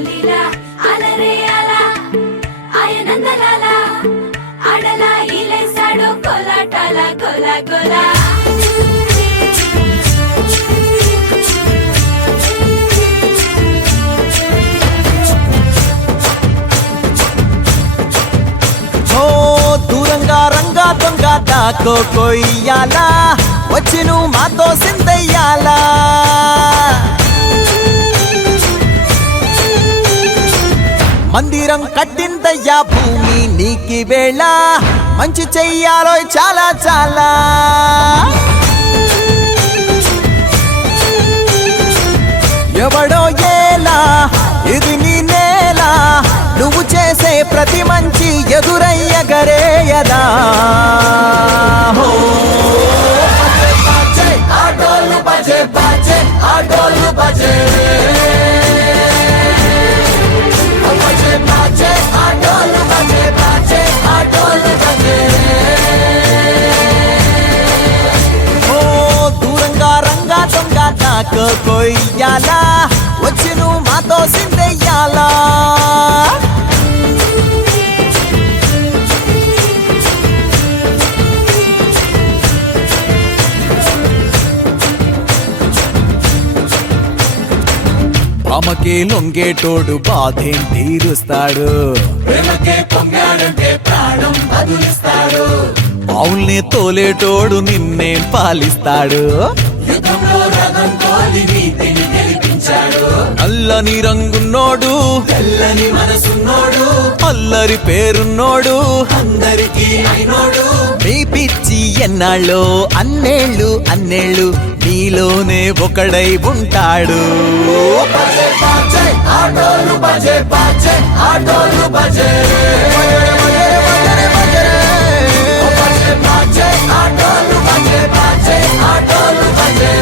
లీలా అలరే అలా ఆయనందలాల ఆడలా ఈలేసాడు కోలాటాల గోలా గోలా దూరంగా రంగా దొంగ దాకో కొయ్యాలా వచ్చి నువ్వు మాతో సిందయ్యాలా మందిరం కట్టిందయ్యా భూమి నీకి వేళ మంచి చెయ్యాలో చాలా చాలా ఎవడో ఏలా ఇది నీ నేల నువ్వు చేసే ప్రతి మంచి ఎదురయ్యగరేయదా ఆటోలు బజే బజే ఆటోలు బజే బజే బజే ఆటోలు బజే బజే ఆటోలు బజే దూరంగా రంగా దొంగ నాకు కొయ్యాలా వచ్చి నువ్వు మాతో సిందెయ్యాలా ప్రేమకే లొంగేటోడు బాధేం తీరుస్తాడు ప్రేమకే పొంగాడంటే ప్రాణం బదులిస్తాడు అవుల్ని తోలేటోడు నిన్నేం పాలిస్తాడు యుద్ధంలో రథం తోలి నీతిని గెలిపించాడు నల్లని రంగున్నోడు తెల్లని మనసున్నోడు అల్లరి పేరున్నోడు అందరికీ అయినోడు మీ పిచ్చి ఎన్నాళ్ళో అన్నేళ్ళు అన్నేళ్ళు నీలోనే ఒకడై ఉంటాడు బజే బాజే ఆటోలు బజే బాజే ఆటోలు బజే బజే బాజే ఆటోలు బజే బాజే ఆటోలు బజే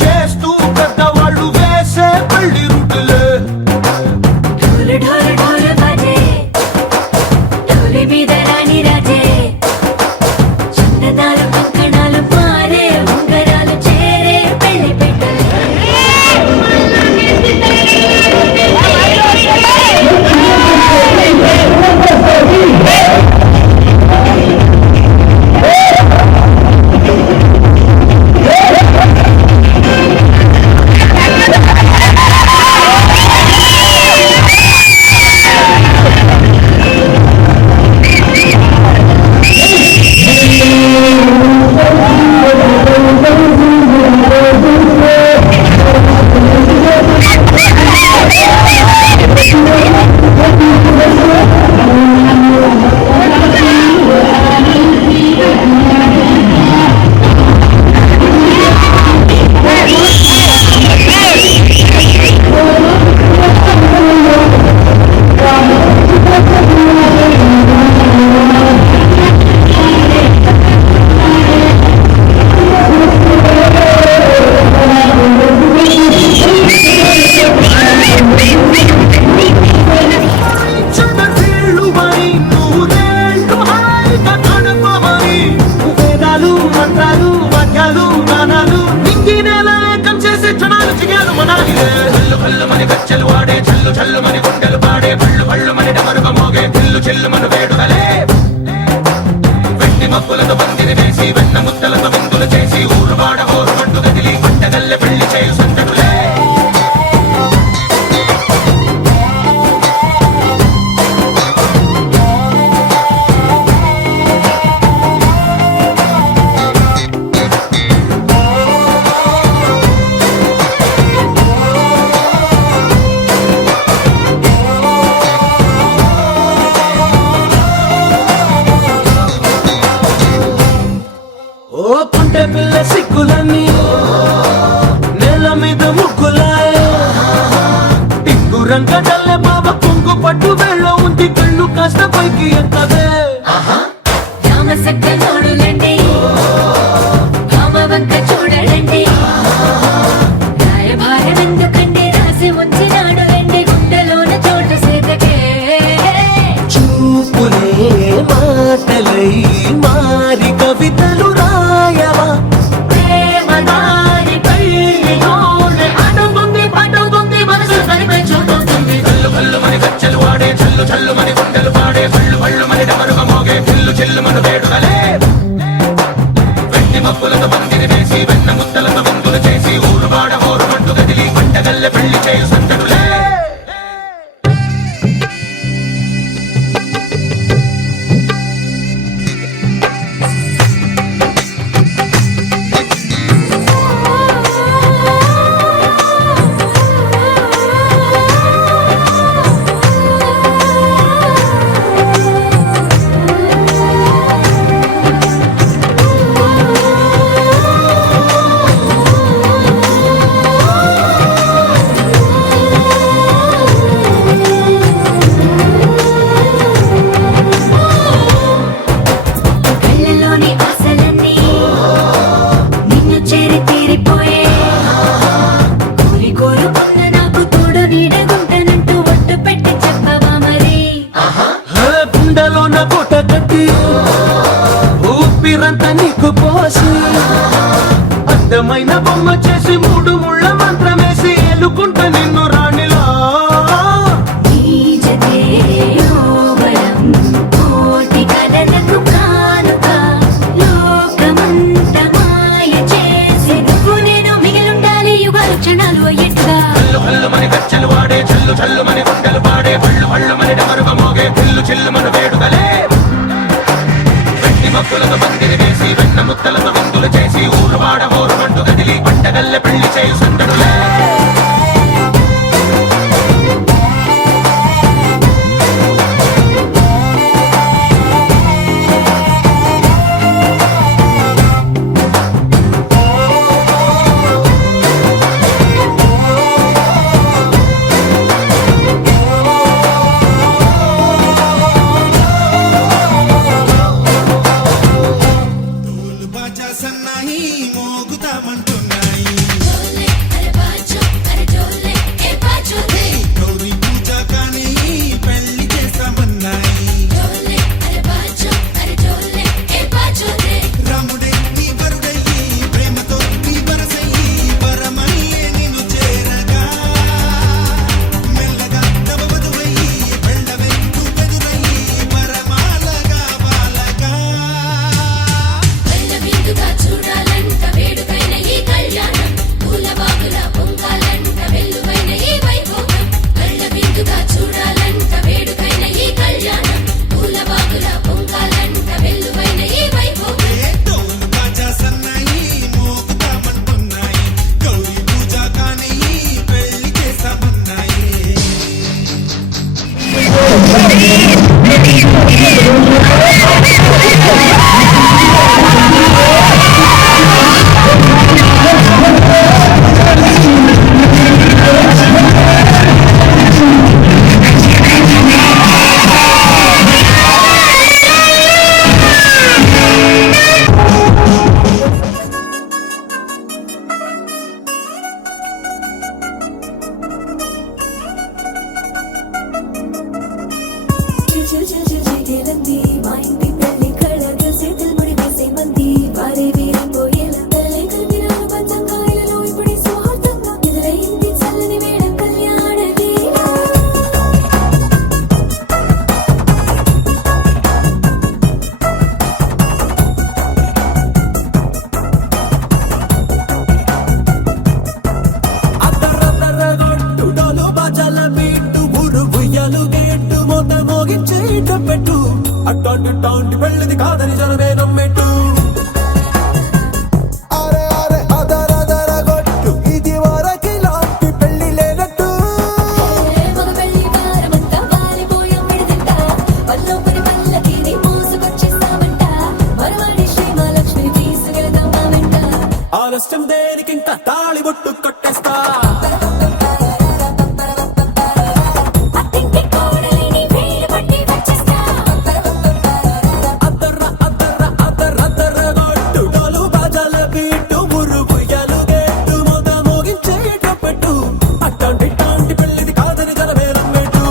చేస్తూ పెద్దవాళ్ళు వేసే పల్లి రుటులే ఢోలు ఢోలు ఢోలు బజే ఢోలి మీద రాణి రాజే చందనాలు కంకణాలు మారే చల్లు చల్లుమని గుండెలు పాడే పళ్ళు పళ్ళుమని డమరుగ మోగే చిల్లు చిల్లుమను వేడుదలే వెండి మబ్బులతో పందిరి వేసి వెన్న ముద్దలతో విందులు చేసి ఊరు వాడ ఊరు మంటు గదిలి పంటగల్లె పెళ్లి చేయు సందడులే ఓ పుంటె పిల్ల సిక్కులని నేల మీద ముగ్గులాయ టింగు రంగడల్లె బాబా కుంగు పట్టు వెళ్ళ ఉంది కళ్ళు కాస్త పైకి ఎక్కదే రామసక్క నోడులండి రామవంక చూడడండి రాయభారం ఎందుకండి రాసి ఉంచినాడు రండి గుండెలోన చోటు సేదకే చూపులే మాటలై మారి కవితలు రాయవా ప్రేమ దారి కళ్ళిలోనే అడుగుంది పడుగుంది మనసు కలిపే చూస్తుంది కల్లు కల్లుమని గచ్చెలు వాడే చల్లు చల్లుమని గుండెలు పాడే పళ్ళు పళ్ళుమని డమరుగ మోగే చిల్లు చిల్లుమను వేడుదలే వెండి మబ్బులతో పందిరి వేసి వెన్న ముద్దలతో విందులు చేసి ఊరు వాడ ఊరు మంటు గదిలి పంటగల్లె పెళ్లి చేయు సందడులే కళ్ళలోని ఆశలన్నీ నిన్ను చేరి తీరిపోయే కోరి కోరుకున్న నాకు తోడు నీడగుంటానంటూ ఒట్టు పెట్టి చెప్పవా మరి గుండెలోన గుట కట్టి ఊపిరంతా నీకు పోసి అందమైన బొమ్మ చేసి మూడు ముళ్ళ మంత్రమేసి ఎలుకుంట నిన్ను రాణిలా నీ జతే యోవరం కోటి కలలకు కానుక లోకమంత మాయ చేసి నువ్వు నేను మిగిలుండాలి యుగాలు క్షణాలు అయ్యేట్టుగా కల్లు కల్లుమని గచ్చెలు వాడే చల్లు చల్లుమని గుండెలు పాడే పళ్ళు పళ్ళుమని డమరుగ మోగే చిల్లు చిల్లుమను వేడుదలే వెండి మబ్బులతో పందిరి వేసి వెన్న ముద్దలతో విందులు చేసి ఊరు వాడ ఊరు మంటు గదిలి పంటగల్లె పెళ్లి చేయు సందడులే బాజా సన్నాయి మోగుతామంటున్నాయి అలే అట్టాంటి పెళ్ళిది కాదని జనమే నమ్మెట్టు అరే అరే అదర గొట్టు ఇది వరకిలాంటి పెళ్లి లేనట్టు మగ పెళ్లి వారమంతా వాలిపోయాం విడిదింట పల్లోపరి పల్లకిని మోసుకొచ్చేస్తామంట మరవాడి శ్రీమహాలక్ష్మి తీసుకెళ్దాం మా వెంట ఆలస్యం దేనికి ఇంకా తాళి బొట్టు కొట్టేస్తా అత్తింటి కోడలిని వేలు పట్టి వచ్చేస్తా అద్దర గొట్టు డోలు బాజాల బీటు మురుగుయ్యలు గేటు మొద మోగించేటప్పుడు అట్టాంటి పెళ్ళిది కాదని జనమే నమ్మెట్టు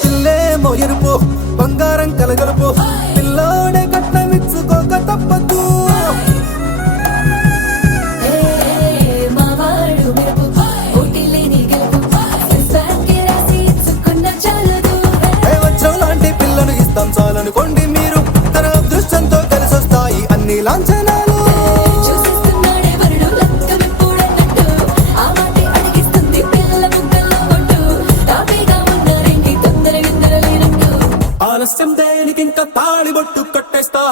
పిల్లేమో ఎరుపు బంగారం కలగలుపు పిల్లోడే కట్టమిచ్చుకోక తప్పదు మావాడు మెరుపు ఓటిల్లేని గెలుపు సెన్సార్కి రాసి ఇచ్చుకున్న చాలదు వచ్చం లాంటి పిల్లను ఇస్తాం చాలనుకోండి మీరు తన అదృష్టంతో కలిసొస్తాయి అన్ని లాంఛనాలు చూసిస్తున్నాడే వరుడు లక్కమెప్పుడన్నట్టు ఆ మాటే అడిగిస్తుంది పిల్ల ముగ్గల్లో కొట్టు తాపీగా ఉన్నారేంటి తొందర గిందర లేనట్టు ఆలస్యం దేనికి ఇంకా తాళి బొట్టు కొట్టేస్తా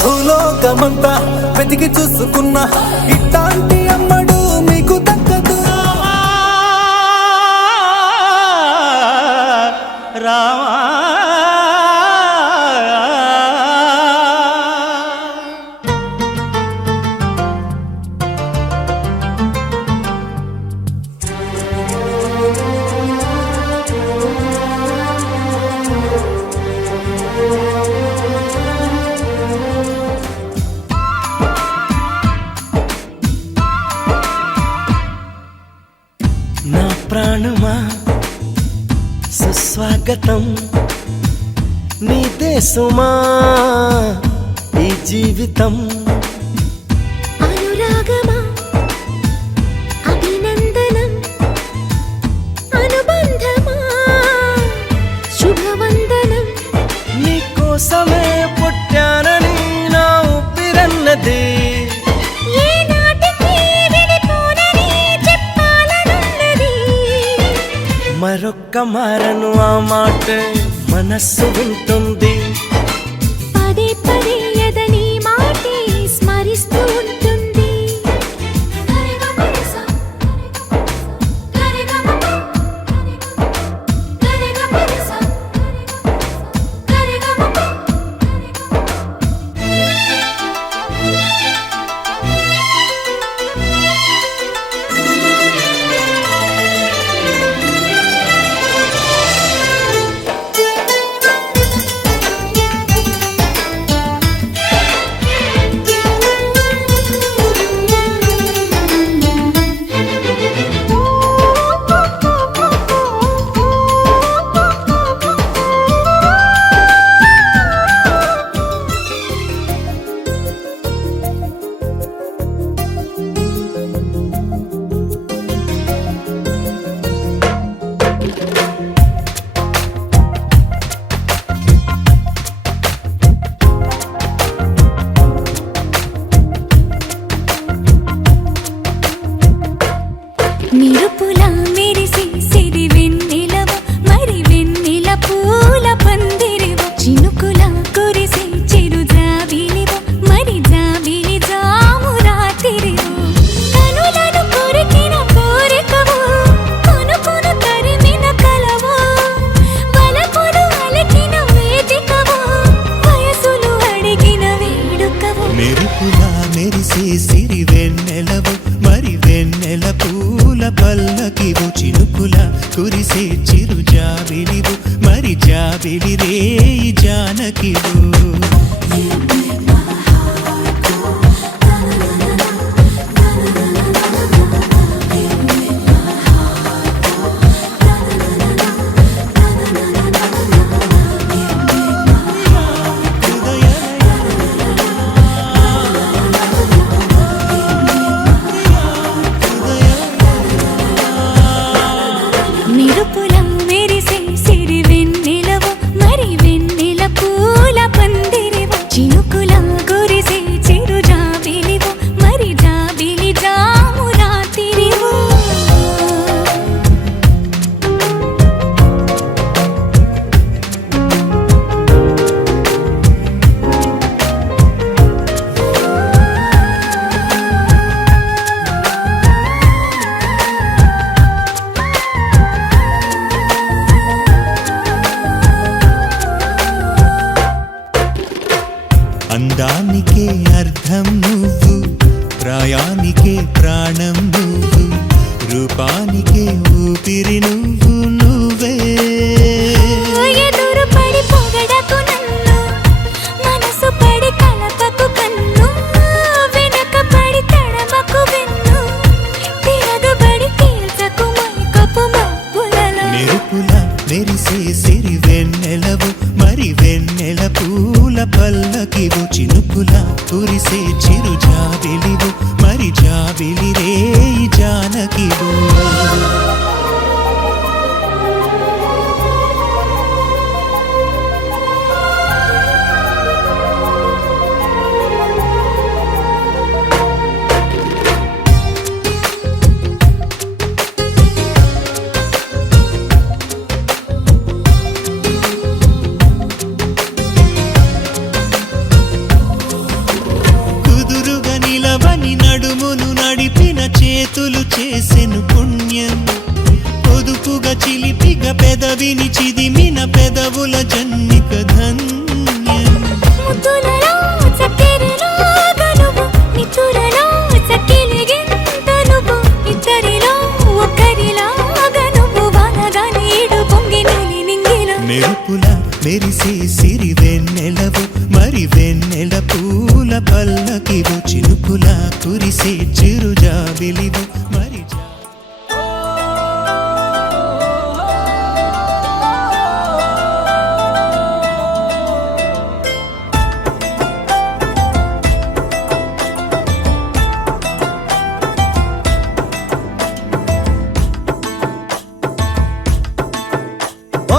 భూలోకమంతా వెతికి చూసుకున్నా ఇట్లాంటి అమ్మడు మీకు దక్కదు రామా నా ప్రాణమా సుస్వాగతం నీ దేశమా ఈ జీవితం అనురాగమా అభినందనం అనుబంధమా శుభవందనం నీకోసమే పుట్టానని నా ఊపిరన్నది ఏ నాటికి విడిపోనని చెప్పాలనున్నది మరొక్క మారను ఆ మాట మనస్సు వింటుంది పదే పదే ఎదని మాటే స్మరిస్తూ ఉంటుంది జాబిలి రే జానకివు నిరుపులం మెరిసే సిరి వెన్నెలవు మరి వెన్నెల పూల పందిరివు చినుకుల గురిసే చిరు జాబిలివు మరి జాబిలి జాము రాతిరివు అందానికే అర్థం నువ్వు ప్రాయానికే ప్రాణం నువ్వు రూపానికే ఊపిరి నువ్వు నువ్వే ఎదురు పడి పొగడకు నన్ను మనసు పడి కలపకు కన్ను వెనక పడి తడమకు వెన్ను తిరగబడి తీర్చకు మైకపు మబ్బులలో మెరుపుల మెరిసే సిరి వెన్నెలవు మరి వెన్నెల పూల పల్లకివు చినుకుల కురిసే చిరు జాబిలివు మరి జాబిలి రే జానకివు కుదురుగా నిలవని నడుమును నడిపిన చేతులు చేసెను పుణ్యం పొదుపుగా చిలిపిగా పెదవిని చిదిమిన పెదవుల జన్మిక ధన్యం ముద్దులలో చక్కెరలో గనువు నితురలో చక్కెలిగింత నువ్వు ఇద్దరిలో ఒక్కరిలాగా నువ్వు వానగా నీడు పొంగి నీలి నింగిలో మెరుపుల మెరిసే సిరి వెన్నెలవు మరి వెన్నెల పూల పల్లకివు చినుకుల కురిసే చిరు జాబిలివు మరి ఓ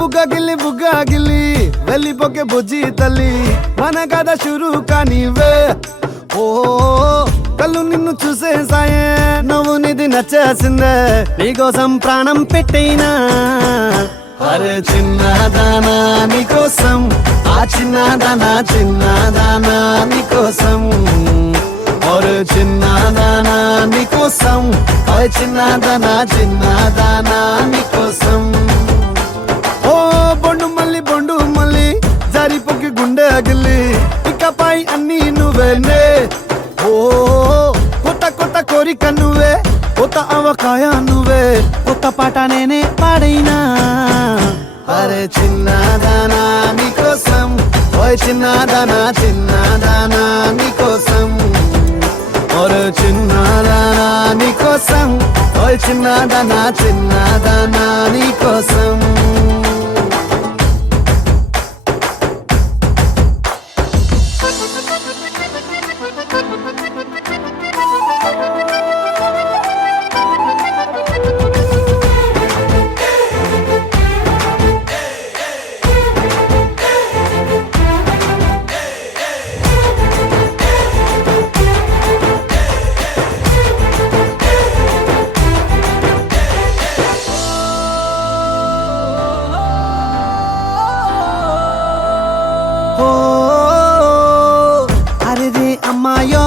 బుగ్గగిల్లి వెళ్ళిపోకే బుజ్జి తల్లి మన కథ షురు కానివే ఓ కళ్ళు నిన్ను చూసేసాయే నువ్వు నిధి నచ్చేసిందే నీకోసం ప్రాణం పెట్టైనా అరే చిన్నదానా నీకోసం ఆ చిన్నదానా నీకోసం ఒరే చిన్నదానా నీకోసం ఓ చిన్నదానా నీకోసం ఓ బొండు మళ్ళీ జారిపోకి గుండె అగిలి ఇకపై అన్ని నువ్వేనే ఓ కొత్త కోరిక నువ్వే కొత్త అవకాయ నువ్వే కొత్త పాట నేనే పాడైనా అరే చిన్నదానా నీకోసం ఓయ్ చిన్నదానా నీకోసం ఒరే చిన్నదానా నీకోసం ఓయ్ చిన్నదానా నీకోసం అమ్మాయో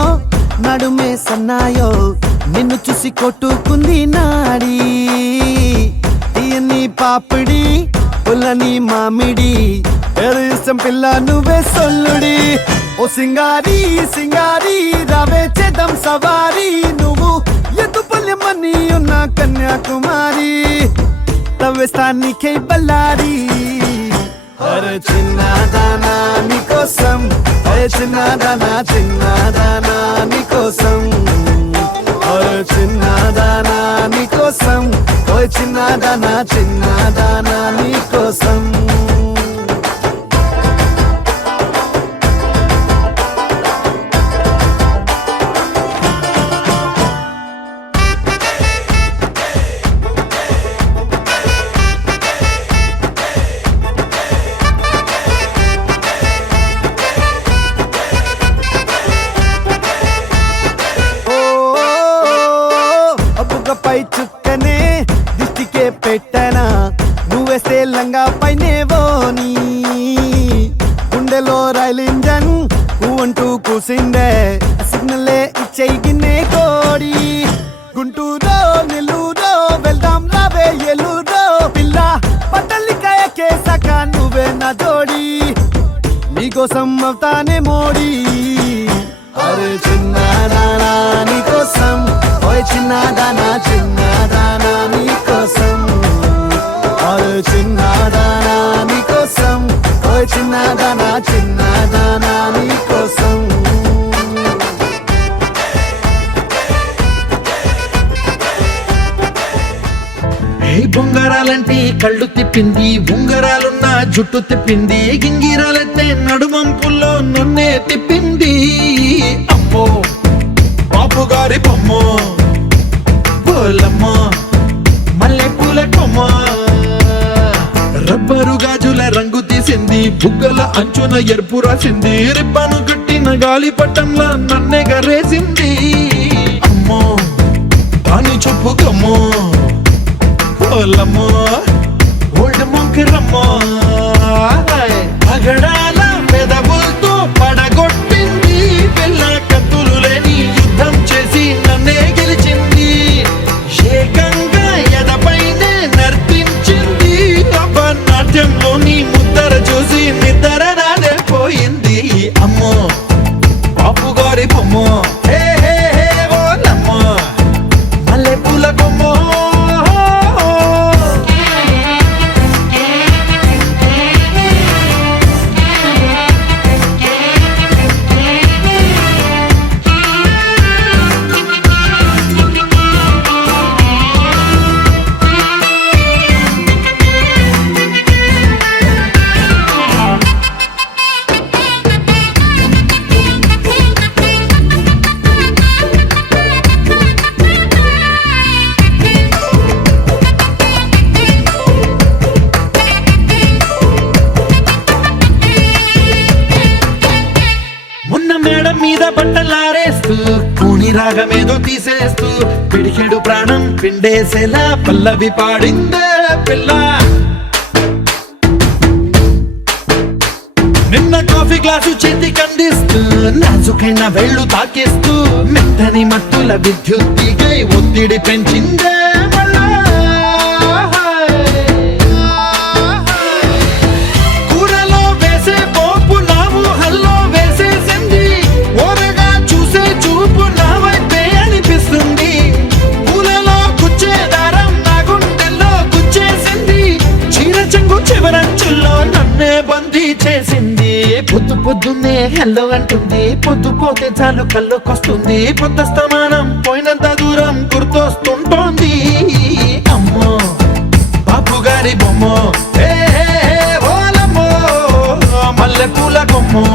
నడుమే సన్నాయో నిన్ను చూసి కొట్టుకుంది నాడి తీయని పాపిడి పుల్లని మామిడి ఇష్టం పిల్ల నువ్వే సొల్లుడి ఓ సింగారి రావే చేద్దాం సవారీ నువ్వు ఎదుపల్లెమని ఉన్న కన్యాకుమారి తవ్వేస్తానికై బల్లారి అరే చిన్నదానా నీకోసం, అరే చిన్నదానా చిన్నదానా నీకోసం, అరే చిన్నదానా నీకోసం, ఓయ్ చిన్నదానా చిన్నదానా నీకోసం. అబ్బుకపై చుక్కనే దిష్టికే పెట్టనా, నువ్వేస్తే లంగా పైనేవోని, గుండెలో రైల్ ఇంజన్ అంటూ కూసిందే, సిగ్నలే ఇచ్చేయి గిన్నే కోడి. గుంటూరో నెల్లూరో వెళ్దాం రావే ఎల్లూరో, పిల్ల పట్టలికాయ కేసాక నువ్వే నా జోడి, నీకోసం అవుతానే మోడీ. అరే చిన్నదానా నీకోసం, ఓయ్ చిన్నదానా చిన్నదానా నీకోసం, అరే చిన్నదానా నీకోసం, ఓయ్ చిన్నదానా చిన్నదానా నీకోసం. ఏ బొంగరాలంటే కళ్ళు తిప్పింది, ఉంగరాలున్న జుట్టు తిప్పింది, గింగిరాలైతే నడుమంపుల్లో నన్నే తిప్పింది. అమ్మో బాపు గారి బొమ్మ, పోలమ్మ మల్లె పూల కొమ్మ, రబ్బరు గాజుల రంగు తీసింది, బుగ్గల అంచున ఎరుపు రాసింది, రిబ్బను కట్టిన గాలి పట్టంలా నన్నే గరేసింది. అమ్మో దాని చెప్పు కమ్మో, పోలమ్మో ఓల్డ్ మొంకిరమ్మో, పగడాల పెదవులతో పడగొట్టింది, పిల్ల కత్తులు లేని యుద్ధం చేసి నన్నే గెలిచింది, ఏకంగా ఎదపైనే నర్తించింది, నాట్యంలోని ముద్దర చూసి నిద్ర నానే పోయింది. అమ్మో బాపు గారి బొమ్మ, హే హే హే ఓలమ్మో మల్లె పూల కొమ్మో. మేడం మీద బట్టలారేస్తూ కూని రాగమేదో తీసేస్తూ పిడికెడు ప్రాణం పిండేసేలా పల్లవి పాడిందే పిల్ల. నిన్న కాఫీ గ్లాసు చేతి కందిస్తూ నాజుకైన వేళ్ళు తాకేస్తూ మెత్తని మత్తుల విద్యుత్తిగై ఒత్తిడి పెంచిందే మళ్ళా. కూరలో వేసే పోపు నా ఊహల్లో వేసేసింది, ఓరగా చూసే చూపు నా వైపే అనిపిస్తుంది, పూలలో గుచ్చే దారం నా గుండెల్లో గుచ్చేసింది, చీర చెంగు చివరంచుల్లో నన్నే బందీ చేసింది. పొద్దు పొద్దున్నే హెల్లో అంటుంది, పొద్దు పోతే చాలు కళ్ళొకొస్తుంది, పొద్దస్తమానం పోయినంత దూరం గుర్తొస్తుంటోంది. అమ్మో బాపు గారి బొమ్మ, హే హే హే ఓలమ్మో మల్లె పూల కొమ్మో.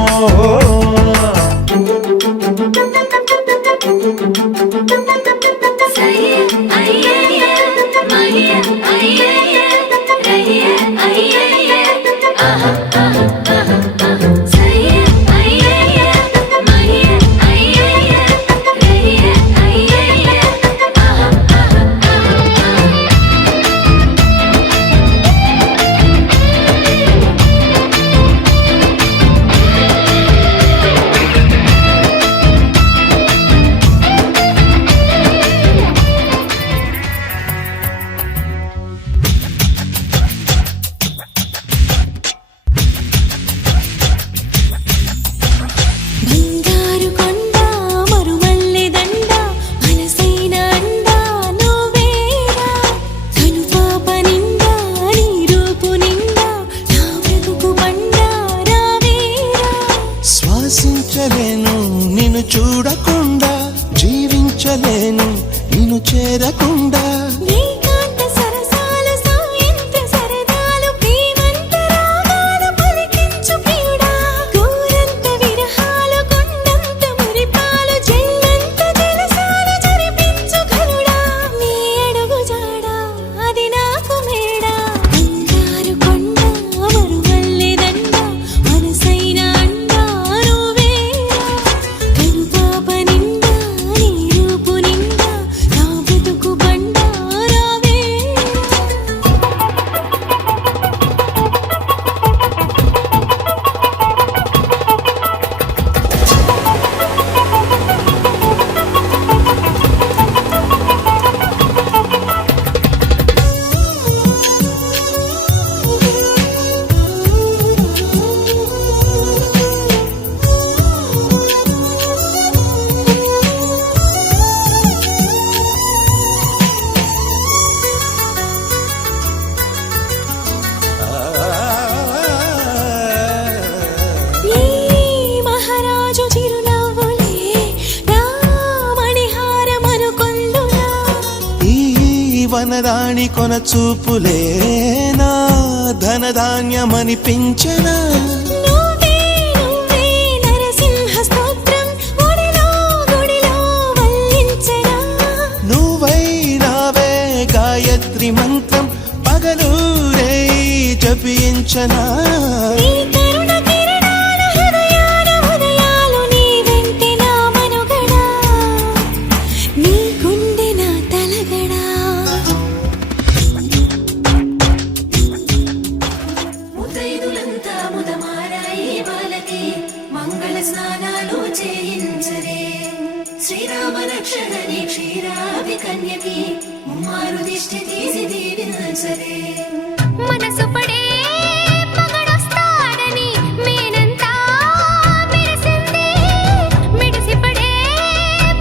వనరాణి కొన చూపులేనా ధనధాన్యమనిపించనా నువ్వే నువ్వే నరసింహ స్తోత్రం ఒడిలో గుడిలో వల్లించనా నువ్వైనావే గాయత్రి మంత్రం పగలూరే జపించనా నీ కరుణ కిరణాల హృదయాల ఉదయాలు నీ వెంటే నా మనుగడా నీ గుండె నా తలగడా ముతైదులంతా ముదమారాయి బాలకి మంగళ స్నానాలు చేయించరే శ్రీరామ రక్షణని క్షీరాభి కన్యకి ముమ్మారు దిష్టి తీసి దీవించరే మనసు పడే మగడొస్తాడని మేనంతా మెరిసింది మిడిసి పడే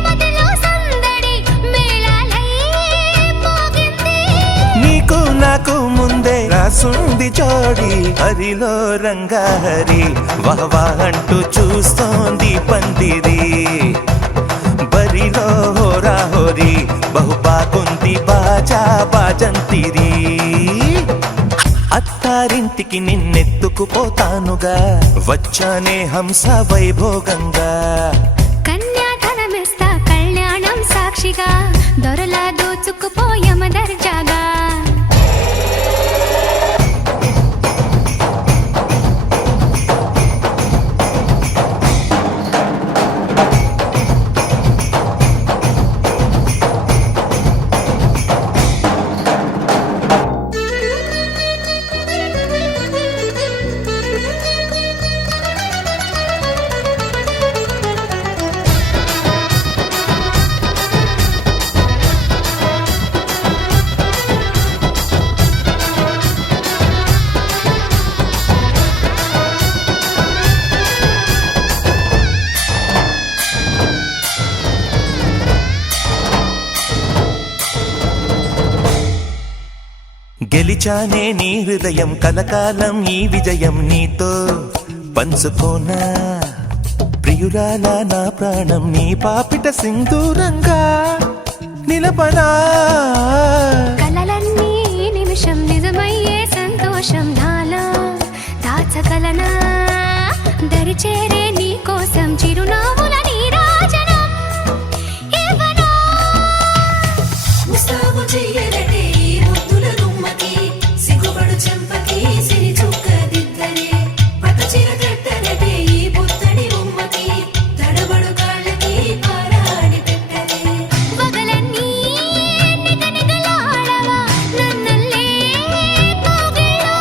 మదిలో సందడి మేళాలై మోగింది నీకు నాకు ముందే రాసుంది జోడి హరిలో రంగాహరి వహవా అంటూ చూస్తోంది పందిరి బరిలో హోరా హోరి బహు బాగుంది బాజా బాజంతిరి అత్తారింటికి నిన్నెత్తుకుపోతానుగా వచ్చానే హంస వైభోగంగా కన్యాధనమిస్తా కళ్యాణం సాక్షిగా దొరలా దోచుకుపోయమ దర్జాగా గెలిచానే నీ హృదయం కలకాలం ఈ విజయం నీతో పంచుకోనా ప్రియురాలా నా ప్రాణం నీ పాపిట సింధూరంగా నిలపనా కలలన్నీ నిమిషం నిజమయ్యే సంతోషం నాలో దాచగలనా దరిచేరే నీ కోసం చిరునవ్వుల నీరాజనం ఇవ్వనా ముస్తాబు చెయ్యలటే ఈ ముద్దుల గుమ్మకి సిగ్గుపడు చెంపకి సిరి చుక్క దిద్దరే పట్టు చీర కట్టనటే ఈ పుత్తడి బొమ్మకి తడబడు కాళ్ళకి పారాడి పెట్టరే పగలన్నీ నిగనిగలాడవా నన్నల్లే కోగిలో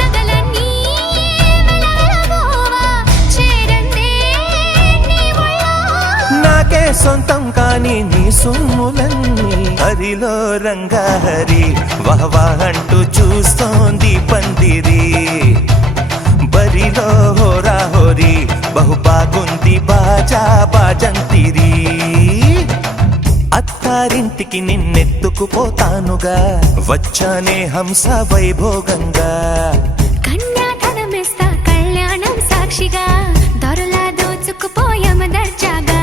నగలన్నీ వెలవెలబోవా చేరందే నీ ఒళ్ళో నాకే సొంతం కాని నీ సొమ్ములన్నీ హరిలో రంగాహరి వహవా అంటూ చూస్తోంది పందిరి బరిలో హోరా హోరి బహు బాగుంది బాజా బాజంతిరి అత్తారింటికి నిన్నెత్తుకుపోతానుగా వచ్చానే హంస వైభోగంగా కన్యాధనమిస్తా కళ్యాణం సాక్షిగా దొరలా దోచుకుపోయమ దర్జాగా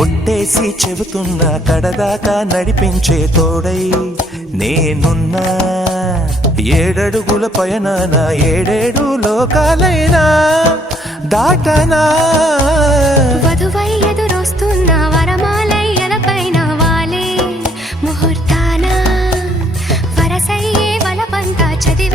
ఒట్టేసి చెబుతున్నా కడదాకా నడిపించే తోడై నేనున్నా ఏడడుగుల పయనాన ఏడేడు లోకాలైనా దాటనా వధువై ఎదురొస్తున్న వరమాలయ్యలపైన వాలే ముహూర్తాన వరసయ్యే వలపంతా చదివి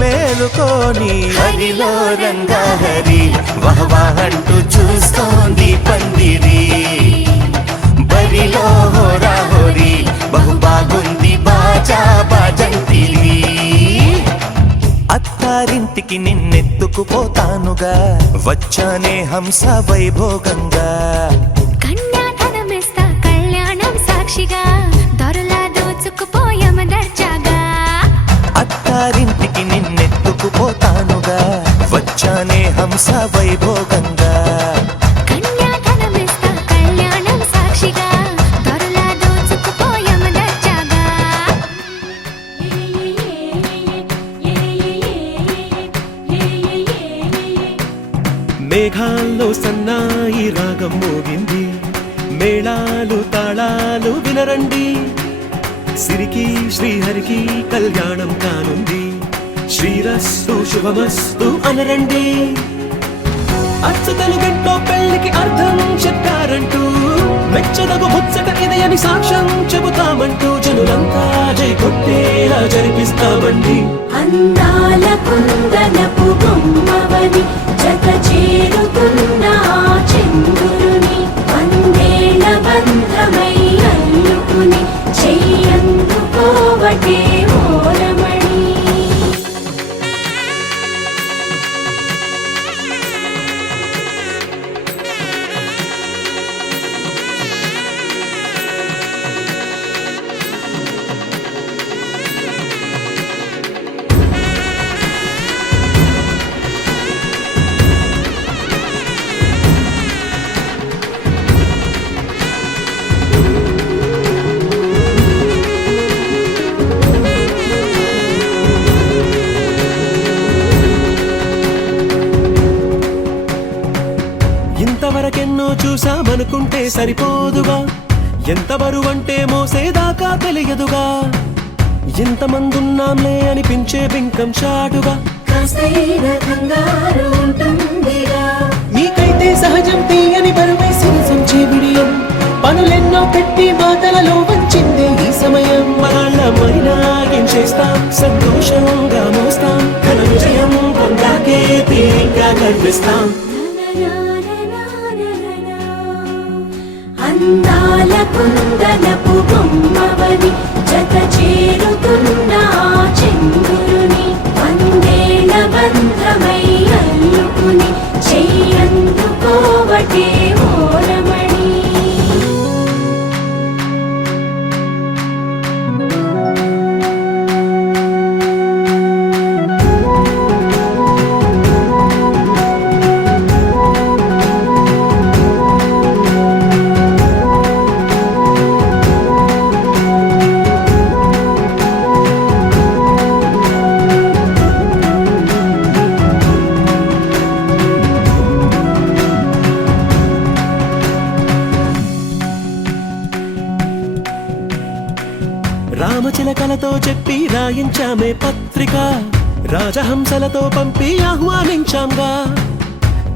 మేలుకోని హరిలో రంగహరి వాహ్ అంటూ చూస్తోంది పందిరి బరిలో హోరా హోరీ బహు బాగుంది బాజా బాజంతిరి అత్తారింటికి నిన్నెత్తుకుపోతానుగా వచ్చానే హంస వైభోగంగా కన్యాధనమిస్తా కళ్యాణం సాక్షిగా దొరలా దోచుకుపోయామ దర్జాగా అత్తారింటికి నిన్నెత్తుకుపోతానుగా వచ్చానే హంస వైభోగంగా కన్యాధనమిస్తా కళ్యాణం సాక్షిగా దొరలా దోచుకుపోయామ దర్జాగా మేఘాల్లో సన్నాయి రాగం మోగింది మేళాలు తాళాలు వినరండి సిరికి శ్రీహరికి కళ్యాణం కానుంది శ్రీరస్తు శుభమస్తు అనరండి అచ్చతలు గంటో పెళ్లికి అర్థం చెప్పారంటూ మెచ్చదగు ముచ్చట ఇదయని సాక్ష్యం చెబుతామంటూ జనులంతా జై కొట్టేలా జరిపిస్తామండి అందాల కుందనపు బొమ్మవని జత చేరుకున్న ఆ చంద్రుని వందేళ్ల బంధమై అల్లుకుని చెయ్యందుకోవటే ఓరమణి ఇంతవరకెన్నో చూసామనుకుంటే సరిపోదుగా ఎంత బరువంటే మోసేదాకా తెలియదుగా ఇంతమందున్నాంలే అనిపించే బింకం చాటుగా కాస్తైన కంగారు ఉంటుందిగా మీకైతే సహజం తీయని బరువై సంచే విడియం పనులెన్నో పెట్టి మాటలలో వంచిందే ఈ సమయం మనాళ్ళమైనా ఏం చేస్తాం సంతోషంగా మోస్తాం ఘన విజయం పొందాకే తీరిగ్గా కనిపిస్తాం అందాల కుందనపు బొమ్మవని జత చేరుకున్న ఆ చంద్రుని వందేళ్ల బంధమై అల్లుకుని చెయ్యందుకోవటే ఓరమణి రామచిలకలతో చెప్పి రాయించామే పత్రిక రాజహంసలతో పంపి ఆహ్వానించాంగా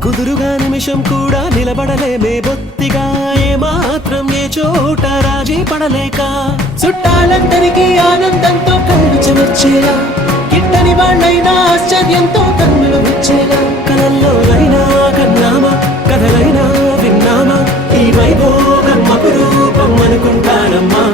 కుదురుగా నిమిషం కూడా నిలబడలేమే బొత్తిగా ఏమాత్రం ఏ చోట రాజీ పడలేక చుట్టాలందరికీ ఆనందంతో కళ్ళు చెమర్చేలా గిట్టని వాళ్ళైనా ఆశ్చర్యంతో కన్నులు వచ్చేలా కలల్లోనైనా కన్నామా కథలైనా విన్నామా ఈ వైభోగం అపురూపం అనుకుంటానమ్మా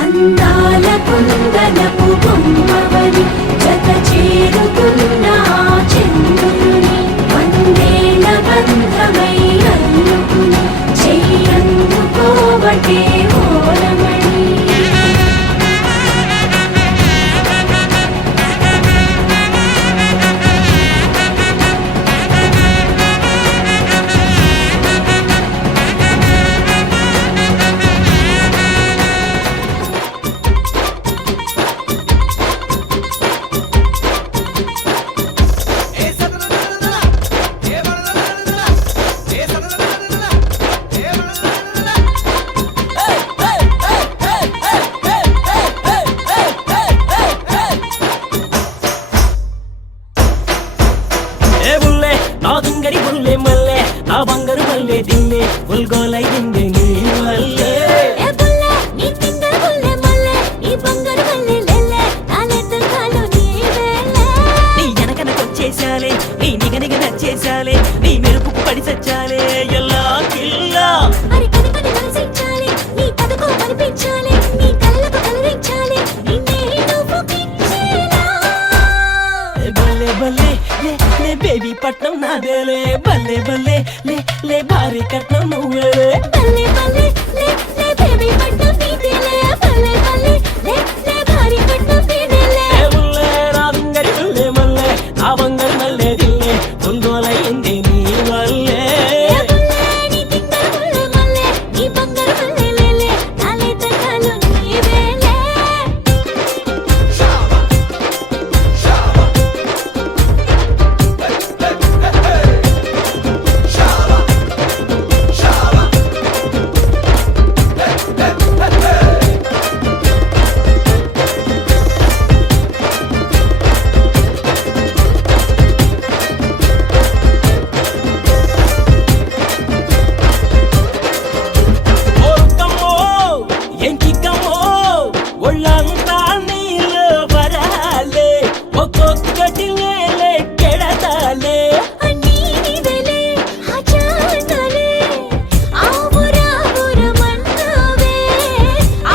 అందాల కుందనపు బొమ్మవని జత చేరుకున్న ఆ చంద్రుని వందేళ్ల బంధమై అల్లుకుని చెయ్యందుకోవటే ఓరమణి బేబీ పట్నం నాదేలే బల్లే బల్లే లే లే భారీ కట్నం నువ్వేలే బల్లే బల్లే లే లే బేబీ పట్నం నీదేలే బల్లే బల్లే లే లే భారీ పట్నం నీదేలే ఏ ముల్లే నా బంగారి ముల్లే మల్లె నా బంగారు మల్లె దిల్లే తొందోలైంది నీ వల్లే ఏ బుల్లే నీ తింగర బుల్లే మల్లె నీ బంగారు మల్లె లేలే నాలే తకాలు నీవేలే ఓరుకమ్మో ఎంకికమ్మో ఒళ్ళంతా నీళ్ళు వరాలే ఒక్కొక్కటి నేలే కెడతాలే అన్నీ నీవేలే ఆచాందలే ఆవురావుర మన్నావే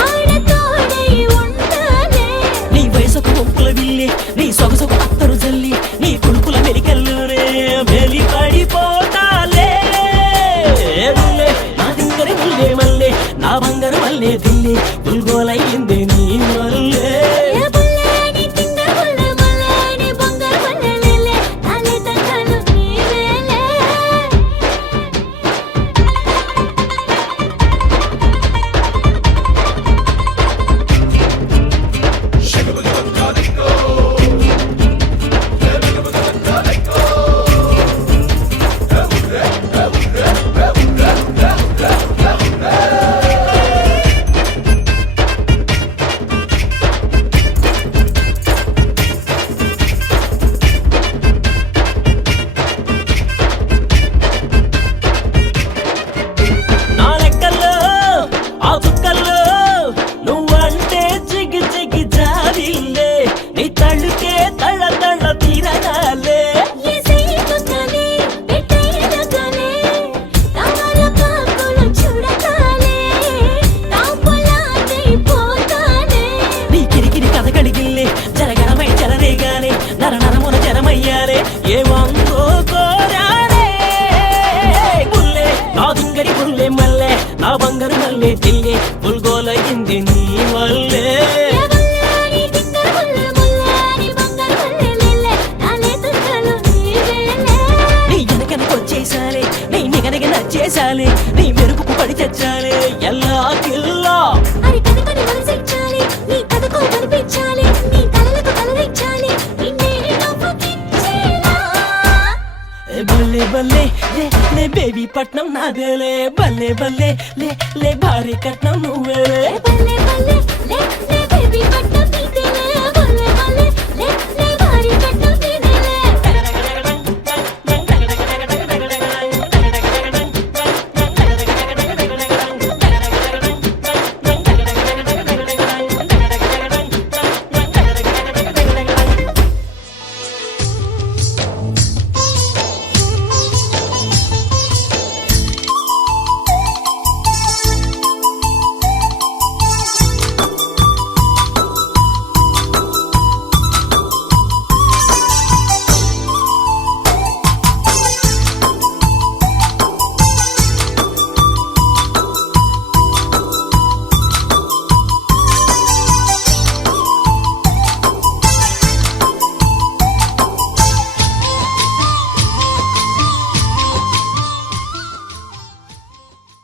ఆడతోడై ఉంటానే నీ వయసుకు ఒప్పుల విల్లి నీ సొగసుకు అత్తరు జల్లి నీ కులుకుల మెలికల్లురే మెలి పడిపోతాలే ఏ ముల్లే నా దింగరి ముల్లే మల్లె నా బంగారు మల్లె దిల్లి గుల్గోలయ్యింది నీ మల్లె ఏ బుల్లే నీ తింగర బుల్లే మల్లె నీ బంగారు మల్లె లేలే నాలే తకాలు నీవేలే నా లెక్కల్లో ఆ చుక్కల్లో నువ్వంటే జిగి జిగి జారిల్లే నీ తళ్ళుకే తళ్ళ తళ్ళ తీరగాలే ఏ సైతుకనే పెట్టేయనగనే తావల కాకులు చూడతానే తాపలాదై పోతానే నీ కిరికిరి కథ కడిగిల్లే జరగరమై జరరేగానే నర నరమున జరమయ్యాలే ఏమందో కోరానే బుల్లే నా దుంగరి బుల్లే మల్లె నా బంగారు మల్లె తిల్లే బుల్గోలయ్యింది నీ వల్లే ఏ బుల్లే నీ తింగర బుల్లె మల్లె నీ బంగారు మల్లె లేలే నాలే తకాలు నీవేలే నీ వెనకనకొచ్చేసాలే నీ నిగనగ నచ్చేసాలే నీ మెరుగుకు పడి తెచ్చాలే ఎల్లా కిల్లా అరి కనుకొని మనసిచ్చాలి నీ కథకు కనిపించాలి నీ కలలకు కలరిచ్చాలి నిన్నే నవ్వుకిచ్చేలా ఏ బల్లే బల్లే లే లే బేబీ పట్నం నాదేలే బల్లే బల్లే లే లే భారీ కట్నం నువ్వేలే బల్లే బల్లే లే లే బేబీ పట్నం